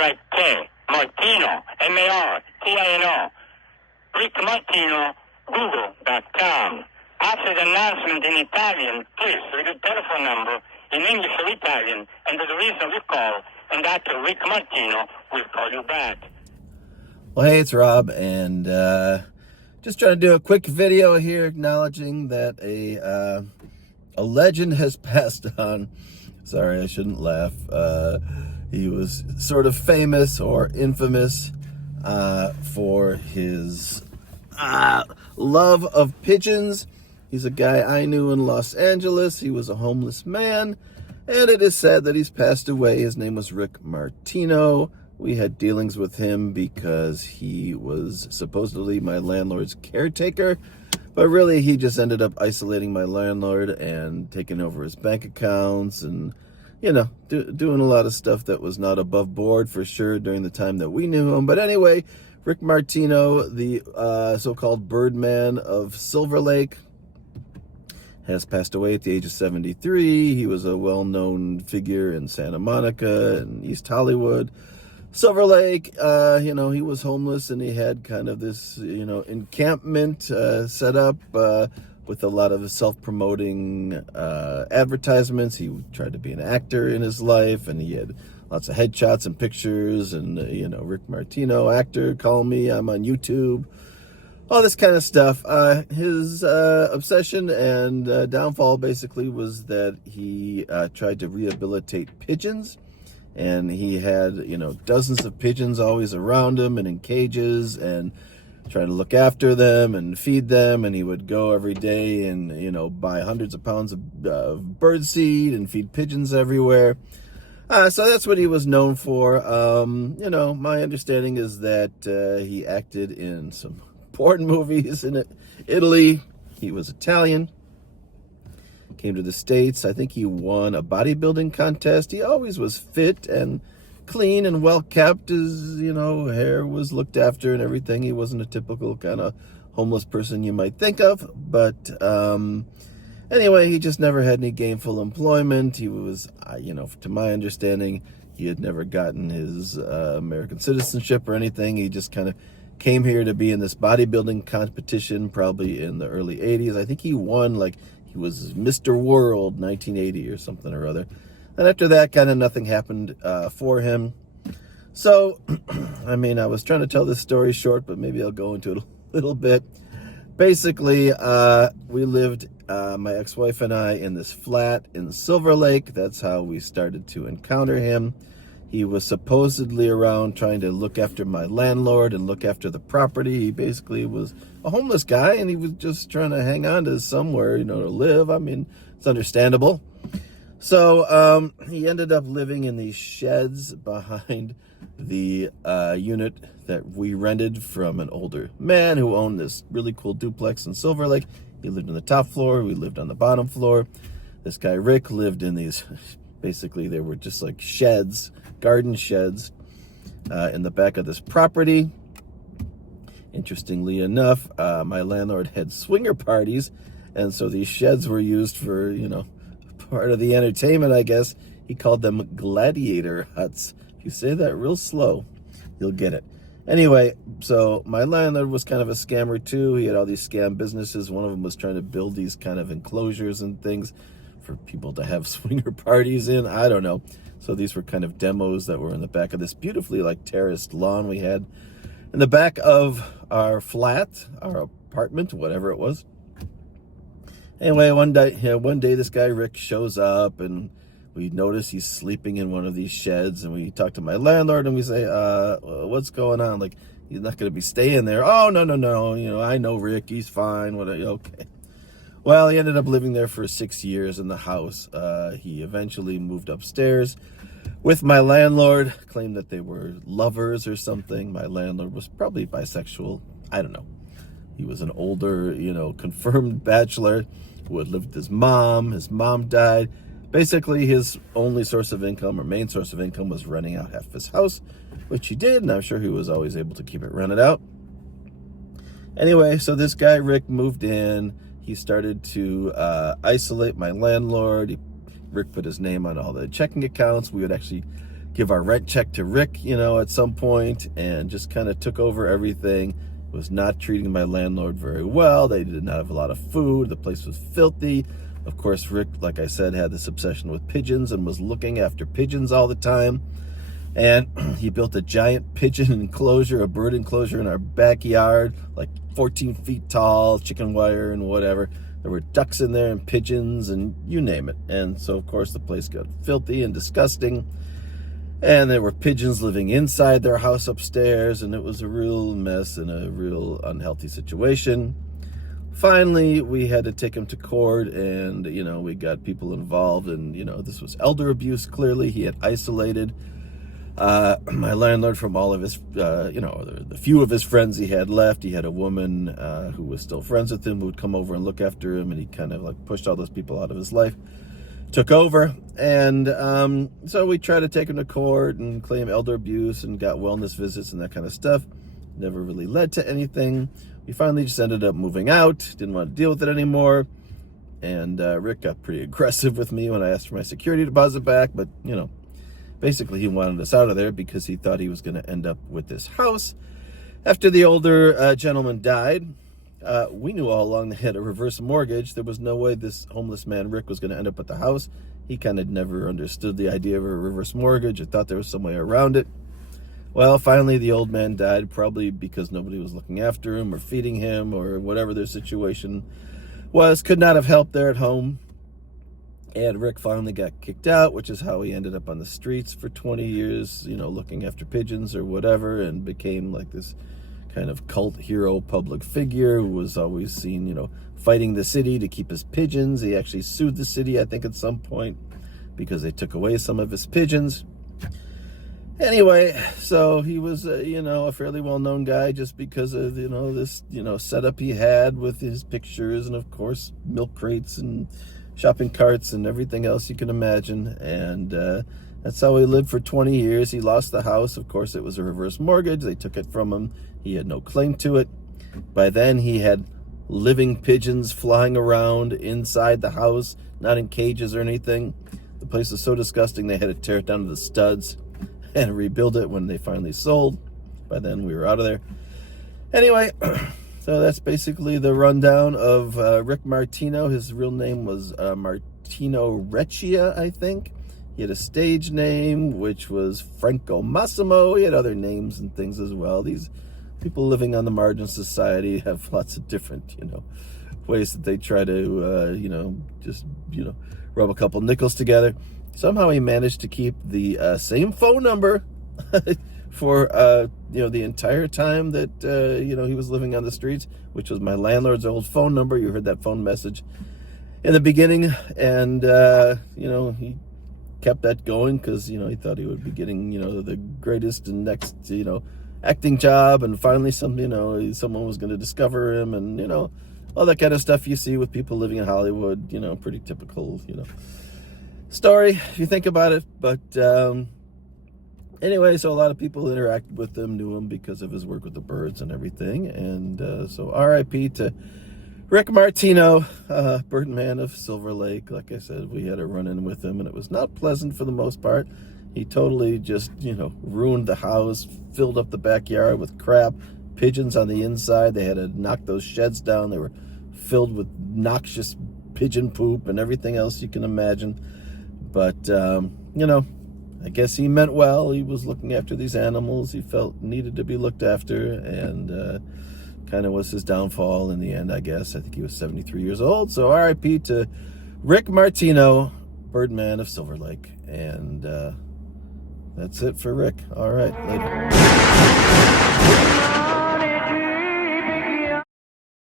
R-I-K, Martino, M-A-R-T-I-N-O. Rik Martino, Google.com. After the announcement in Italian, please leave your telephone number in English or Italian and the reason you call, and Dr. Rik Martino will call you back. Well, hey, it's Rob, and just trying to do a quick video here acknowledging that a legend has passed on. Sorry, I shouldn't laugh. He was sort of famous or infamous for his love of pigeons. He's a guy I knew in Los Angeles. He was a homeless man, and it is sad that he's passed away. His name was Rik Martino. We had dealings with him because he was supposedly my landlord's caretaker, but really he just ended up isolating my landlord and taking over his bank accounts and, you know, doing a lot of stuff that was not above board for sure during the time that we knew him. But anyway, Rik Martino, the so-called Birdman of Silverlake, has passed away at the age of 73. He was a well-known figure in Santa Monica and East Hollywood. Silverlake, you know, he was homeless and he had kind of this, you know, encampment set up with a lot of self-promoting advertisements. He tried to be an actor in his life, and he had lots of headshots and pictures and, you know, Rik Martino, actor, call me, I'm on YouTube, all this kind of stuff. His obsession and downfall basically was that he tried to rehabilitate pigeons. And he had, you know, dozens of pigeons always around him and in cages and trying to look after them and feed them. And he would go every day and, you know, buy hundreds of pounds of bird seed and feed pigeons everywhere. So that's what he was known for. You know, my understanding is that he acted in some porn movies in Italy. He was Italian. Came to the States. I think he won a bodybuilding contest. He always was fit and clean and well kept. His, you know, hair was looked after and everything. He wasn't a typical kind of homeless person you might think of. But anyway, he just never had any gainful employment. He was, you know, to my understanding, he had never gotten his American citizenship or anything. He just kind of came here to be in this bodybuilding competition, probably in the early 80s. I think he won, like, he was Mr. World 1980 or something or other. And after that, kind of nothing happened for him. So, I mean, I was trying to tell this story short, but maybe I'll go into it a little bit. Basically, we lived, my ex-wife and I, in this flat in Silverlake. That's how we started to encounter him. He was supposedly around trying to look after my landlord and look after the property. He basically was a homeless guy, and he was just trying to hang on to somewhere, you know, to live. I mean, it's understandable. So he ended up living in these sheds behind the unit that we rented from an older man who owned this really cool duplex in Silverlake. He lived on the top floor. We lived on the bottom floor. This guy, Rick, lived in these, basically, they were just like sheds, garden sheds in the back of this property. Interestingly enough, my landlord had swinger parties, and so these sheds were used for, you know, part of the entertainment, I guess. He called them gladiator huts. If you say that real slow, you'll get it. Anyway, so my landlord was kind of a scammer too. He had all these scam businesses. One of them was trying to build these kind of enclosures and things for people to have swinger parties in. I don't know. So these were kind of demos that were in the back of this beautifully like terraced lawn we had in the back of our flat, our apartment, whatever it was. Anyway, one day this guy Rick shows up, and we notice he's sleeping in one of these sheds, and we talk to my landlord and we say, what's going on? Like, he's not going to be staying there. Oh, no. You know, I know Rick. He's fine. Okay. Well, he ended up living there for 6 years in the house. He eventually moved upstairs with my landlord, claimed that they were lovers or something. My landlord was probably bisexual. I don't know. He was an older, you know, confirmed bachelor who had lived with his mom. His mom died. Basically, his only source of income, or main source of income, was renting out half of his house, which he did, and I'm sure he was always able to keep it rented out. Anyway, so this guy, Rick, moved in. He started to isolate my landlord. Rick put his name on all the checking accounts. We would actually give our rent check to Rick, at some point, and just kind of took over everything. Was not treating my landlord very well. They did not have a lot of food. The place was filthy. Of course, Rick, like I said, had this obsession with pigeons and was looking after pigeons all the time. And he built a giant pigeon enclosure, a bird enclosure in our backyard, like 14 feet tall, chicken wire and whatever. There were ducks in there and pigeons and you name it. And so, of course, the place got filthy and disgusting. And there were pigeons living inside their house upstairs, and it was a real mess and a real unhealthy situation. Finally, we had to take him to court, and, we got people involved, and, this was elder abuse, clearly. He had isolated my landlord from all of his, the few of his friends he had left. He had a woman who was still friends with him who would come over and look after him, and he kind of like pushed all those people out of his life. Took over, and so we tried to take him to court and claim elder abuse and got wellness visits and that kind of stuff. Never really led to anything. We finally just ended up moving out, didn't want to deal with it anymore, and Rick got pretty aggressive with me when I asked for my security deposit back, but, basically he wanted us out of there because he thought he was going to end up with this house. After the older gentleman died, we knew all along they had a reverse mortgage. There was no way this homeless man, Rick, was going to end up at the house. He kind of never understood the idea of a reverse mortgage or thought there was some way around it. Well, finally, the old man died, probably because nobody was looking after him or feeding him or whatever their situation was. Could not have helped there at home. And Rick finally got kicked out, which is how he ended up on the streets for 20 years, looking after pigeons or whatever, and became like this kind of cult hero public figure who was always seen, fighting the city to keep his pigeons. He actually sued the city, I think, at some point because they took away some of his pigeons. Anyway, so he was, a fairly well-known guy just because of, this, setup he had with his pictures and, of course, milk crates and shopping carts and everything else you can imagine. And that's how he lived for 20 years. He lost the house. Of course, it was a reverse mortgage. They took it from him. He had no claim to it. By then, he had living pigeons flying around inside the house, not in cages or anything. The place was so disgusting, they had to tear it down to the studs and rebuild it when they finally sold. By then, we were out of there. Anyway, so that's basically the rundown of Rik Martino. His real name was Martino Recchia, I think. He had a stage name, which was Franco Massimo. He had other names and things as well. These people living on the margin of society have lots of different, ways that they try to, rub a couple nickels together. Somehow he managed to keep the same phone number for, the entire time that, he was living on the streets, which was my landlord's old phone number. You heard that phone message in the beginning. And, he kept that going because, he thought he would be getting, the greatest and next, acting job. And finally someone was going to discover him and, all that kind of stuff you see with people living in Hollywood, pretty typical, story if you think about it. But anyway, so a lot of people interacted with him, knew him because of his work with the birds and everything. And so RIP to Rik Martino, Birdman of Silverlake. Like I said, we had a run-in with him and it was not pleasant for the most part. He totally just, ruined the house, filled up the backyard with crap, pigeons on the inside. They had to knock those sheds down. They were filled with noxious pigeon poop and everything else you can imagine. But, I guess he meant well. He was looking after these animals he felt needed to be looked after, and kind of was his downfall in the end, I guess. I think he was 73 years old. So RIP to Rik Martino, Birdman of Silverlake. And that's it for Rick. All right, later.